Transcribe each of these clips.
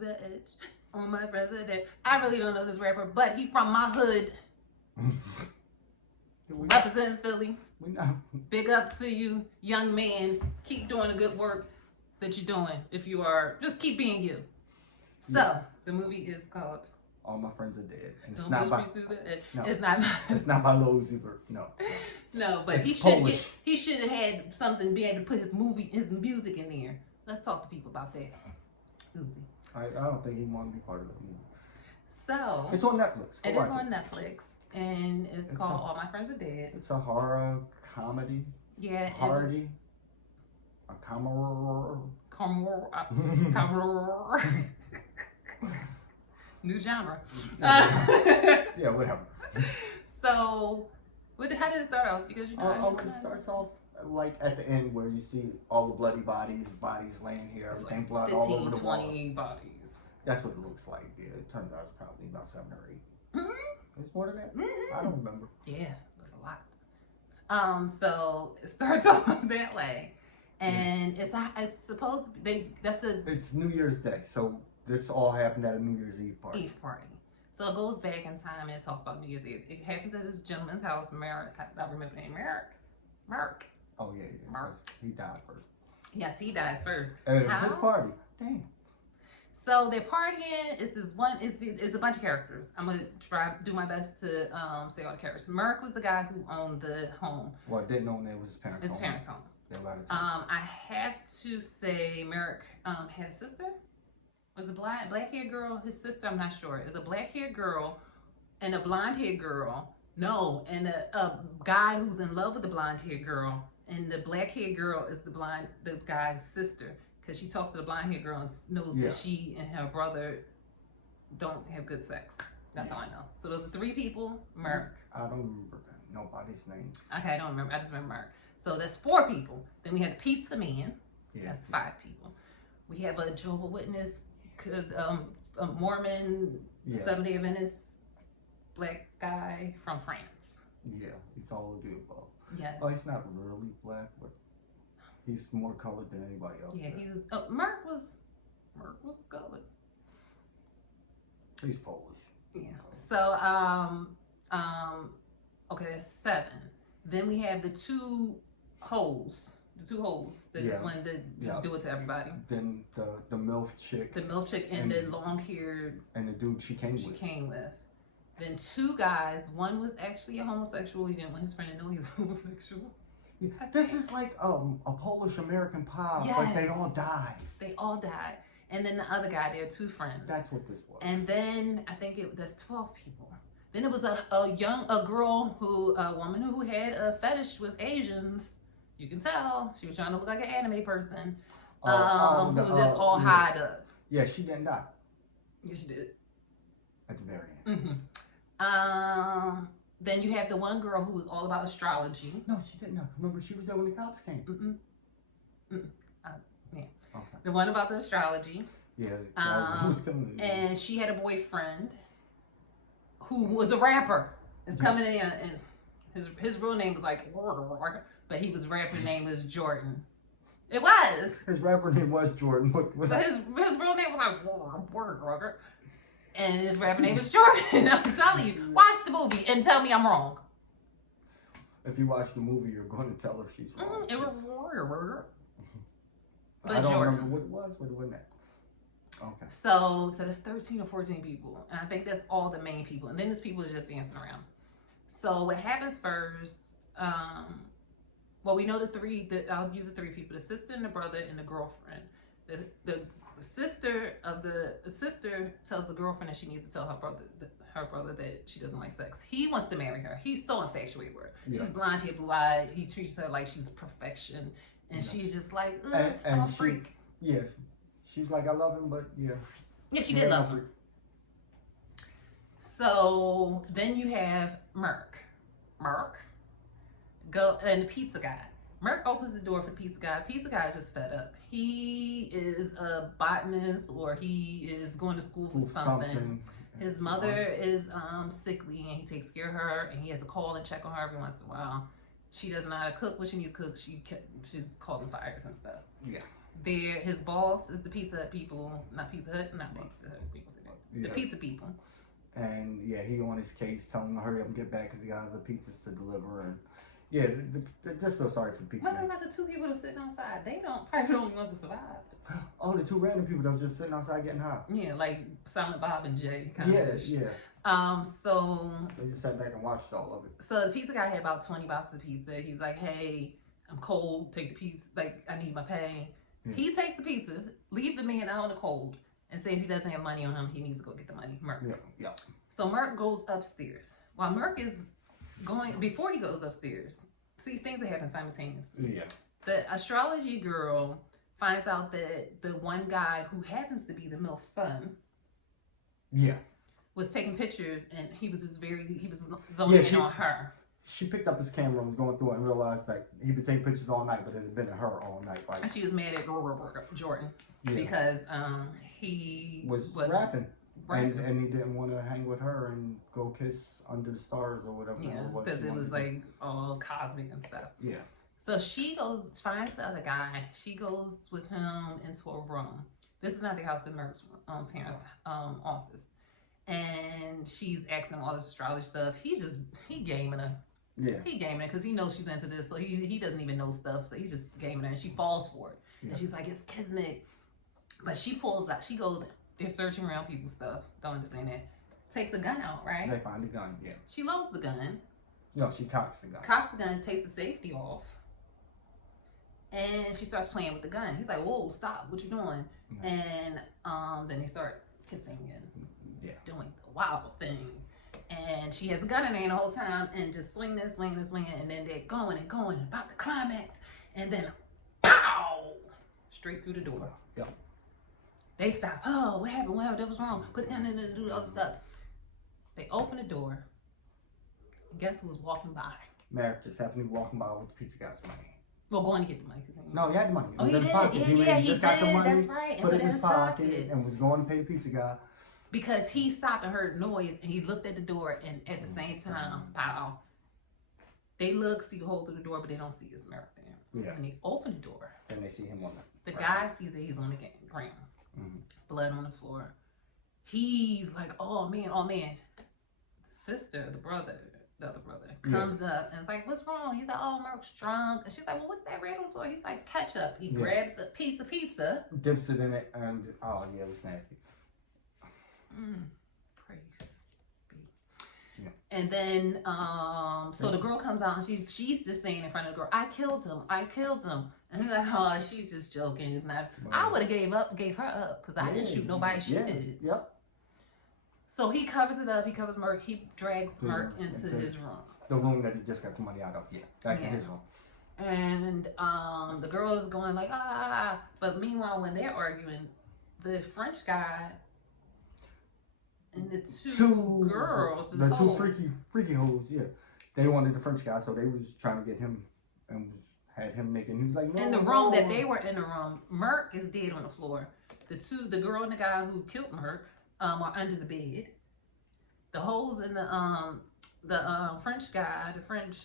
the edge. All my friends are dead. I really don't know this rapper, but he from my hood. Representing Philly. We know. Big up to you, young man. Keep doing the good work that you're doing. If you are, just keep being you. So the movie is called All My Friends Are Dead. And Don't it's not Push by Me to the Edge. no, It's not. it's not by Lil Uzi Vert. No. No, but It's Polish. he should have had something, be able to put his music in there. Let's talk to people about that. Uzi. I don't think he wanted to be part of it. So It's on Netflix. Go it watch is on Netflix, and it's called All My Friends Are Dead. It's a horror comedy. Yeah, Hardy. A comedy. New genre. Yeah, whatever. So, how did it start off? Because It starts off like at the end where you see all the bloody bodies laying here, everything blood all over the 20 wall. bodies. That's what it looks like. Yeah, it turns out it's probably about 7 or 8. Mm-hmm. It's more than that. Mm-hmm. I don't remember. Yeah, that's a lot. So it starts off that way, and it's supposed to be It's New Year's Day, so this all happened at a New Year's Eve party. So it goes back in time and it talks about New Year's Eve. It happens at this gentleman's house, Merrick. I remember the name, Merrick. Oh yeah. Mark. He died first. Yes, he dies first. And it was his party. Damn. So they're partying. It's a bunch of characters. I'm gonna do my best to say all the characters. Merrick was the guy who owned the home. Well, I didn't know it was his parents' home. His parents' home. I have to say Merrick had a sister. Was a black-haired girl his sister? I'm not sure. Is a black-haired girl and a blonde-haired girl. No, and a guy who's in love with the blonde-haired girl, and the black-haired girl is the guy's sister, because she talks to the blonde-haired girl and knows that she and her brother don't have good sex. That's all I know. So those are 3 people. Merrick. I don't remember nobody's name. Okay, I don't remember. I just remember Merrick. So that's 4 people. Then we have the Pizza Man. Yeah. That's 5 people. We have a Jehovah's Witness, a Mormon, Seventh-day Adventist, black guy from France. Yeah, he's all of the above. Yes. Oh, he's not really black, but he's more colored than anybody else. Yeah, he was. Merck was colored. He's Polish. Yeah. So okay, that's 7. Then we have the 2 hoes. The 2 hoes that just wanted to just do it to everybody. Then the MILF chick. The MILF chick and the long-haired. And the dude she came with. Then 2 guys. One was actually a homosexual. He didn't want his friend to know he was homosexual. Yeah. This is like a Polish American Pie, but they all died. They all died. And then the other guy, there are 2 friends. That's what this was. And then I think that's 12 people. Then it was a woman who had a fetish with Asians. You can tell she was trying to look like an anime person. Who was just all high up. Yeah, she didn't die. Yeah, she did. At the very end. Mm-hmm. Then you have the one girl who was all about astrology. No, she didn't know. Remember, she was there when the cops came. Yeah. Okay. The one about the astrology. Yeah. Who's coming in? And she had a boyfriend who was a rapper. Is coming in, and his real name was like, but his rapper name was Jordan. It was. His rapper name was Jordan, but his real name was like, and his rapper name was Jordan. I'm telling you, watch the movie and tell me I'm wrong. If you watch the movie, you're going to tell her she's wrong. It was but I don't Jordan. remember what it was, but it wasn't that. Okay. So there's 13 or 14 people, and I think that's all the main people, and then there's people just dancing around. So what happens first? Well, we know I'll use the 3 people: the sister and the brother and the girlfriend. The sister tells the girlfriend that she needs to tell her brother that she doesn't like sex. He wants to marry her. He's so infatuated with her. She's blonde hair, blue-eyed. He treats her like she's perfection, and she's just like, I'm a freak. Yeah, she's like, I love him, but yeah. Yeah, she did love him. So then you have Merck go and the pizza guy. Merck opens the door for the pizza guy. Pizza guy is just fed up. He is a botanist, or he is going to school for something. His mother is sickly, and he takes care of her, and he has to call and check on her every once in a while. She doesn't know how to cook what she needs to cook. She's causing fires and stuff. Yeah. His boss is the Pizza Hut people, not Pizza Hut, not Pizza Hut people. The pizza people. And yeah, he on his case, telling him to hurry up and get back because he got other pizzas to deliver. And yeah, just feel sorry for the pizza. What about the two people that are sitting outside? They probably the only ones that survived. Oh, the two random people that was just sitting outside getting high. Yeah, like Silent Bob and Jay. Kind of. Yeah. So they just sat back and watched all of it. So the pizza guy had about 20 boxes of pizza. He's like, "Hey, I'm cold. Take the pizza. Like, I need my pay." Yeah. He takes the pizza, leave the man out in the cold, and says he doesn't have money on him. He needs to go get the money. Merc. Yeah. So Merc goes upstairs. While Merc is going, before he goes upstairs, see, things that happen simultaneously. Yeah. The astrology girl finds out that the one guy who happens to be the MILF's son. Yeah. Was taking pictures, and he was zoning in on her. She picked up his camera and was going through it and realized that he'd been taking pictures all night, but it had been her all night. Like, and she was mad at Jordan because he was rapping. And he didn't want to hang with her and go kiss under the stars or whatever. Yeah, because it was like all cosmic and stuff. Yeah. So she finds the other guy. She goes with him into a room. This is not the house in Merc's parents' office. And she's asking him all this astrology stuff. He gaming her. Yeah. He gaming her because he knows she's into this. So he doesn't even know stuff. So he's just gaming her, and she falls for it. Yeah. And she's like, it's kismet. But she pulls out. She goes. They're searching around people's stuff. Don't understand that. Takes a gun out, right? They find the gun. Yeah. She loads the gun. No, she cocks the gun. Cocks the gun. Takes the safety off. And she starts playing with the gun. He's like, "Whoa, stop! What you doing?" Mm-hmm. And then they start kissing and doing the wild thing. And she has a gun in her hand the whole time and just swinging, and then they're going about the climax, and then pow, straight through the door. Yep. They stop. Oh, what happened? That was wrong. But then do the other stuff. They open the door. And guess who was walking by? Merrick just happened to be walking by with the pizza guy's money. Well, going to get the money. No, he had the money. It was in in his pocket. He did. Got the money, that's right. Put it in his pocket and was going to pay the pizza guy. Because he stopped and heard noise, and he looked at the door, and at the same time, pow. They look, see the hole through the door, but they don't see his Merrick there. Yeah. When they open the door, then they see him on the guy sees that he's on the ground. Mm-hmm. Blood on the floor. He's like, oh man. The sister, the other brother, comes up and is like, what's wrong? He's like, oh, Merc's drunk. And she's like, well, what's that red on the floor? He's like, ketchup. He grabs a piece of pizza. Dips it in it, and oh yeah, it was nasty. Praise be. Yeah. And then, so the girl comes out and she's just saying in front of the girl, I killed him. And he's like, oh, she's just joking. It's not. Right. I would have gave her up because I didn't shoot nobody. She did. Yep. So he covers it up. He covers Merc. He drags Merc into his room. The room that he just got the money out of. Yeah, back in his room. And the girl is going like, ah. But meanwhile, when they're arguing, the French guy and the two girls, the two freaky hoes, they wanted the French guy, so they was trying to get him and had him making. He was like, no. In the room that they were in the room, Merc is dead on the floor. The girl and the guy who killed Merc are under the bed. The hoes in the French guy, the French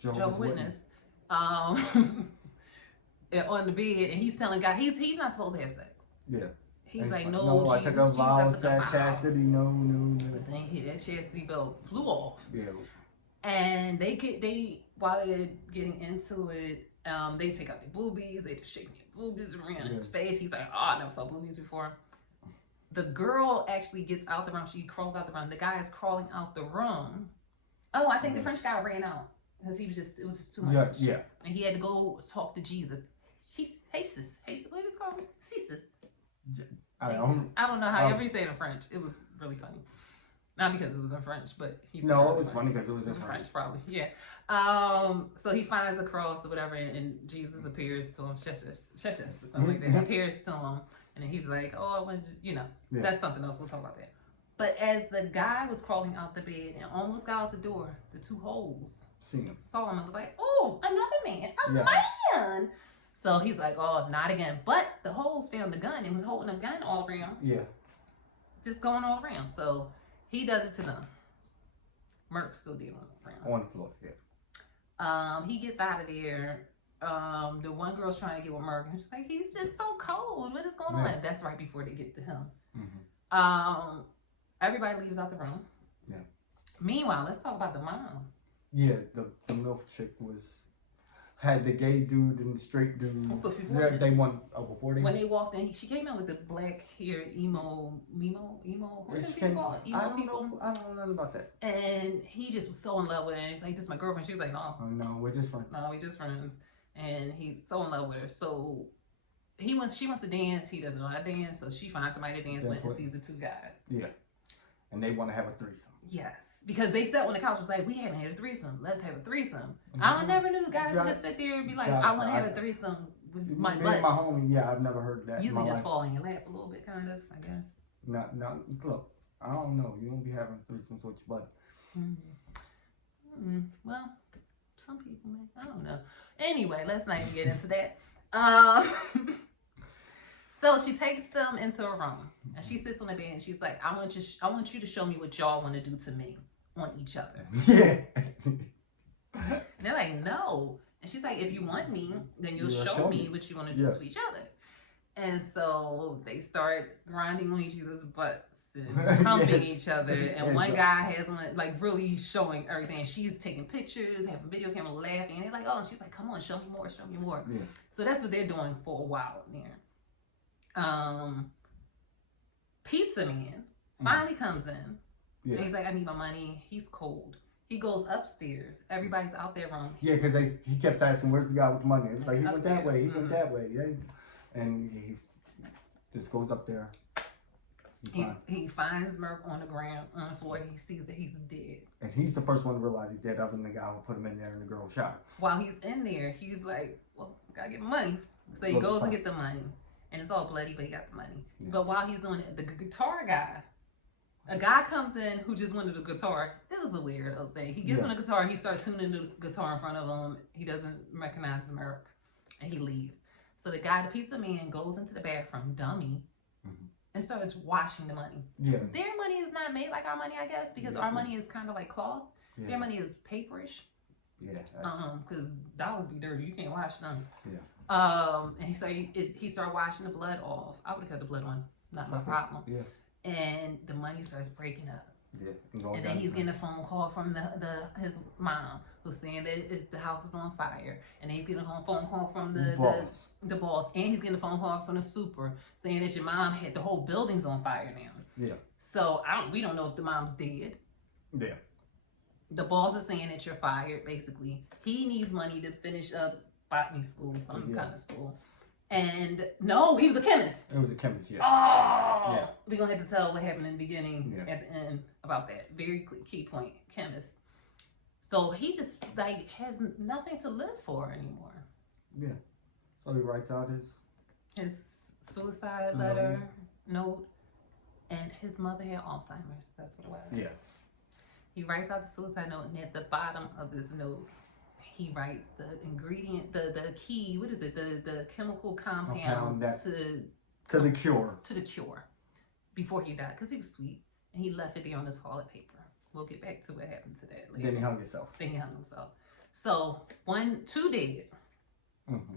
Jehovah's Witness, on the bed, and he's telling God he's not supposed to have sex. Yeah. He's like, no, I took a vow of chastity, no. But then that chastity belt flew off. Yeah. And while they're getting into it, they take out their boobies, they just shaking their boobies around his face. He's like, oh, I never saw boobies before. The girl actually gets out the room. She crawls out the room. The guy is crawling out the room. Oh, I think the French guy ran out because it was just too much. Yeah. And he had to go talk to Jesus. Jesus, what is it called? Jesus. I don't know how you say it in French. It was really funny. Not because it was in French, but it was funny because it was in French, probably. Yeah. So he finds a cross or whatever, and Jesus appears to him, or something like that. He appears to him, and he's like, "Oh, I wanted that's something else. We'll talk about that." But as the guy was crawling out the bed and almost got out the door, the two hoes saw him and was like, "Oh, another man, man!" So he's like, "Oh, not again!" But the hoes found the gun and was holding a gun all around. Yeah. Just going all around. So he does it to them. Merc still dealing on the ground. On the floor, yeah. He gets out of there. The one girl's trying to get with Merc, and she's like, he's just so cold. What is going on? That's right before they get to him. Everybody leaves out the room. Yeah. Meanwhile, let's talk about the mom. Yeah, the MILF chick had the gay dude and the straight dude. They won before they. When they walked in, she came in with the black hair emo. What is it called? Emo I don't people. know. I don't know nothing about that. And he just was so in love with her. And he's like, "This is my girlfriend." She was like, "No, no, we're just friends." No, we're just friends. And he's so in love with her. So she wants to dance. He doesn't know how to dance. So she finds somebody to dance with and sees the two guys. Yeah. And they want to have a threesome. Yes, because they sat on the couch was like, we haven't had a threesome. Let's have a threesome. I never knew guys would just sit there and be like, I want to have a threesome with my butt. My homie, yeah, I've never heard that. Usually just fall in your lap a little bit, kind of, I guess. No, look, I don't know. You don't be having threesomes with your butt. Well, some people may. I don't know. Anyway, let's not even get into that. So she takes them into a room and she sits on the bed and she's like, I want you to show me what y'all want to do to me on each other. Yeah. And they're like, no. And she's like, if you want me, then you'll show me what you want to do to each other. And so they start grinding on each other's butts and humping each other. And one guy has one like really showing everything. And she's taking pictures, having video camera, laughing. And they're like, oh, and she's like, come on, show me more, show me more. Yeah. So that's what they're doing for a while there. Pizza Man finally comes in. Yeah. And he's like, I need my money. He's cold. He goes upstairs. Everybody's out there room. Yeah, because he kept asking, where's the guy with the money? It's like, he went that way. He went that way. Yeah. And he just goes up there. He finds Merc on the ground, on the floor. He sees that he's dead. And he's the first one to realize he's dead, other than the guy who put him in there and the girl shot him. While he's in there, he's like, well, gotta get money. So he goes and get the money. And it's all bloody, but he got the money. Yeah. But while he's doing it, the guitar guy, a guy comes in who just wanted a guitar. It was a weird thing. He gives him a guitar. He starts tuning the guitar in front of him. He doesn't recognize Merc. And he leaves. So the guy, the pizza man, goes into the bathroom, dummy, and starts washing the money. Yeah. Their money is not made like our money, I guess, because our money is kind of like cloth. Yeah. Their money is paperish. Yeah. Because dollars be dirty. You can't wash them. Yeah. And he started washing the blood off. I would have cut the blood on, not my problem. Yeah. And the money starts breaking up. Yeah. And then he's getting a phone call from his mom who's saying that the house is on fire. And then he's getting a phone call from the boss. And he's getting a phone call from the super saying that your mom had the whole building's on fire now. Yeah. So we don't know if the mom's dead. Yeah. The boss is saying that you're fired, basically. He needs money to finish up botany school, some kind of school. And no, he was a chemist. It was a chemist, yeah. Oh! Yeah. We're going to have to tell what happened in the beginning, at the end about that. Very key point, chemist. So he just like has nothing to live for anymore. Yeah. So he writes out his suicide letter, note, and his mother had Alzheimer's. That's what it was. Yeah. He writes out the suicide note, and at the bottom of this note, he writes the ingredient, the key, what is it? The chemical compounds to the cure. To the cure. Before he died, because he was sweet. And he left it there on his toilet paper. We'll get back to what happened to that later. Then he hung himself. So, 2 dead.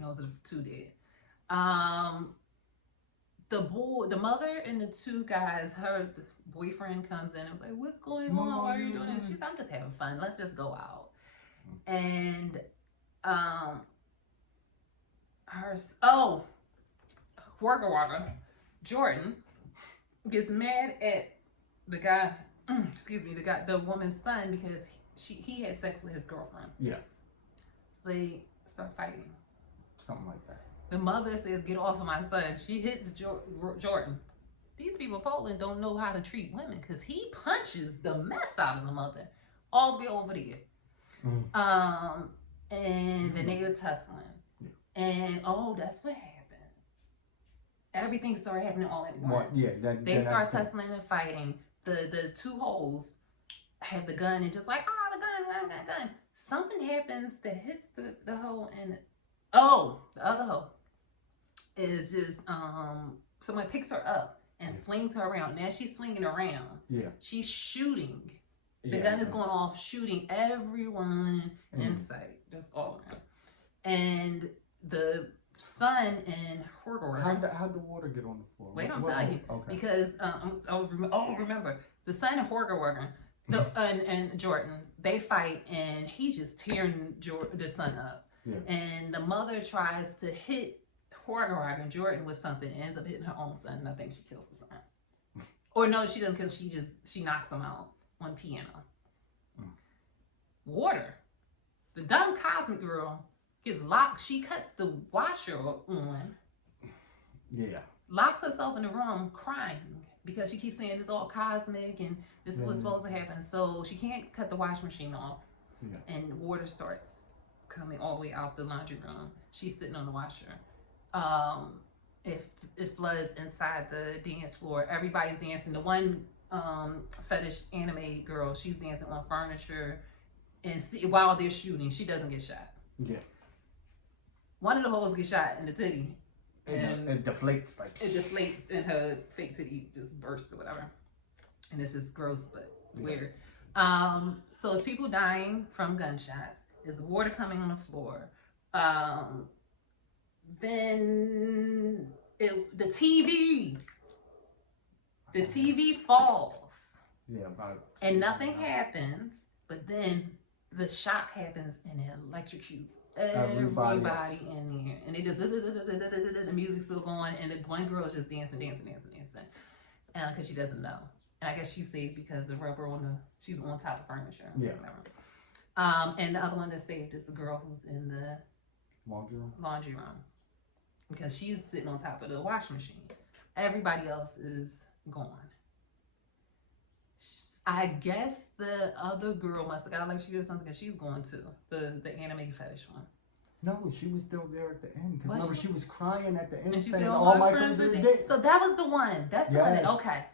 Those are the 2 dead. The mother and the 2 guys, her boyfriend comes in and was like, what's going on? Why are you doing this? She's like, I'm just having fun. Let's just go out. And Wagga Jordan gets mad at the guy, the woman's son, because he had sex with his girlfriend. Yeah. So they start fighting. Something like that. The mother says, get off of my son. She hits Jordan. These people in Poland don't know how to treat women, because he punches the mess out of the mother all the way over there. And then they were tussling. Yeah. And that's what happened. Everything started happening all at once. They start tussling and fighting. The 2 hoes have the gun and just like, the gun. Something happens that hits the hoe, and the other hoe is just somebody picks her up and swings her around. And as she's swinging around, she's shooting. The gun is going off, shooting everyone in sight, just all around. and the son in Horror. How'd the water get on the floor? Wait, I'm telling you. Okay. Because remember the son in Horror and Jordan, they fight and he's just tearing the son up. Yeah. And the mother tries to hit Horror and Jordan with something and ends up hitting her own son, and I think she kills the son. Or no, she doesn't kill. She knocks him out on piano. Water. The dumb cosmic girl gets locked. She cuts the washer on. Yeah. Locks herself in the room crying because she keeps saying it's all cosmic and this is what's supposed to happen. So she can't cut the washing machine off. Yeah. And water starts coming all the way out the laundry room. She's sitting on the washer. It floods inside the dance floor. Everybody's dancing. The one fetish anime girl, she's dancing on furniture, and while they're shooting, she doesn't get shot. Yeah. One of the hoes gets shot in the titty. And it deflates like. It deflates, and her fake titty just bursts or whatever. And this is gross, but weird. So it's people dying from gunshots. There's water coming on the floor. Then the TV falls. Yeah, and nothing happens, but then the shock happens and it electrocutes everybody in there. And it just, the music's still going, and the one girl is just dancing, because she doesn't know. And I guess she's saved because the rubber she's on top of furniture. Yeah. Whatever. And the other one that's saved is the girl who's in the laundry room. Because she's sitting on top of the washing machine. Everybody else is gone. I guess the other girl must have got electrocuted or something, because she's going too. The anime fetish one. No, she was still there at the end. Because remember, she was crying at the end, and she saying said, all my friends are dead. So that was the one. That's the one. Okay.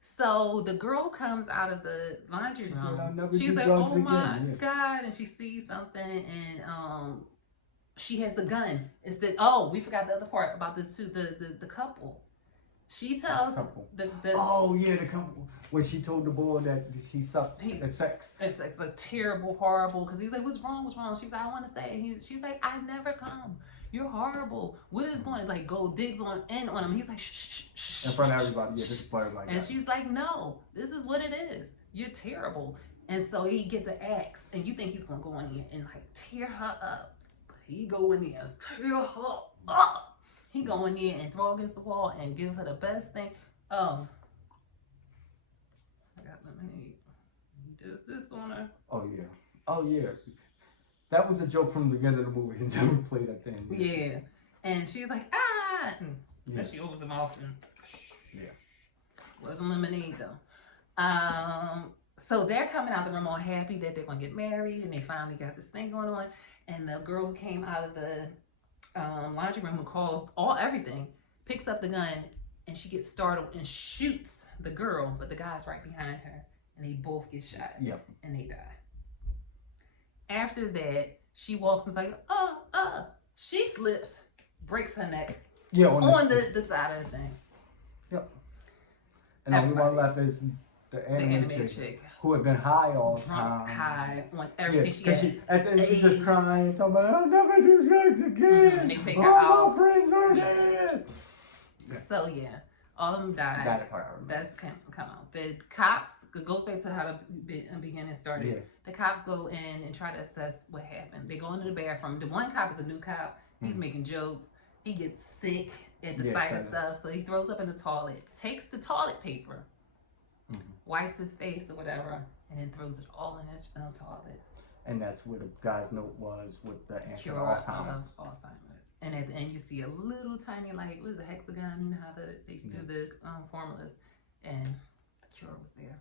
So the girl comes out of the laundry room. She's like, oh my God. And she sees something, and she has the gun. It's we forgot the other part about the couple. She tells the couple. When she told the boy that he sucked at sex. It's terrible, horrible. Because he's like, what's wrong? She's like, I want to say. She's like, I never come. You're horrible. What is going to go digs on him? He's like, shh. In front of everybody. Yeah, this is for everybody. And she's like, no, this is what it is. You're terrible. And so he gets an axe, and you think he's going to go in there and tear her up. But he go in there and tear her up. He go in there and throw against the wall and give her the best thing. I got lemonade. He does this on her. Oh yeah. That was a joke from the beginning of the movie. He never played at the end. Yeah. And she's like, ah! And she opens her mouth and wasn't lemonade though. So they're coming out the room all happy that they're gonna get married, and they finally got this thing going on. And the girl who came out of the laundry room, who calls everything, picks up the gun, and she gets startled and shoots the girl, but the guy's right behind her, and they both get shot. Yep. And they die. After that, she walks and is like, she slips, breaks her neck. Yeah, on the side of the thing. Yep. And the only one left is the anime chick, who had been high all the time. High on everything she had. At the end, she's just crying, talking about, I'll never do drugs again. And they take her all out. My friends are dead. So all of them died. That part I remember. That's come out. The cops, it goes back to how the beginning started. Yeah. The cops go in and try to assess what happened. They go into the bathroom. The one cop is a new cop. He's making jokes. He gets sick at the sight of stuff, so he throws up in the toilet, takes the toilet paper, wipes his face or whatever, and then throws it all in the toilet. And that's where the guy's note was with the answer Cure to Alzheimer's. And at the end, you see a little tiny, what is a hexagon? You know how they do the formulas, and the cure was there.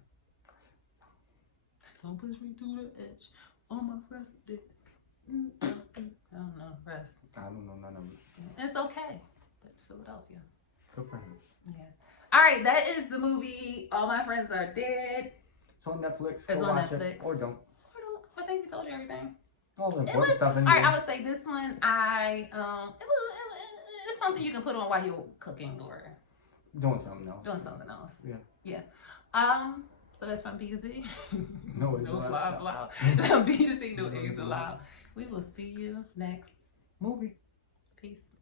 Don't push me to the edge. All my friends did. I don't know the rest. I don't know none of it. It's okay. But Philadelphia. Good for him. Yeah. All right, that is the movie. All My Friends Are Dead. It's on Netflix. It's on Netflix. It, or don't. I think we told you everything. All the important stuff in here. All right, I would say this one. It's something you can put on while you're cooking or doing something else. Yeah. So that's from B to Z. No flies allowed. B to Z, no eggs allowed. We will see you next movie. Peace.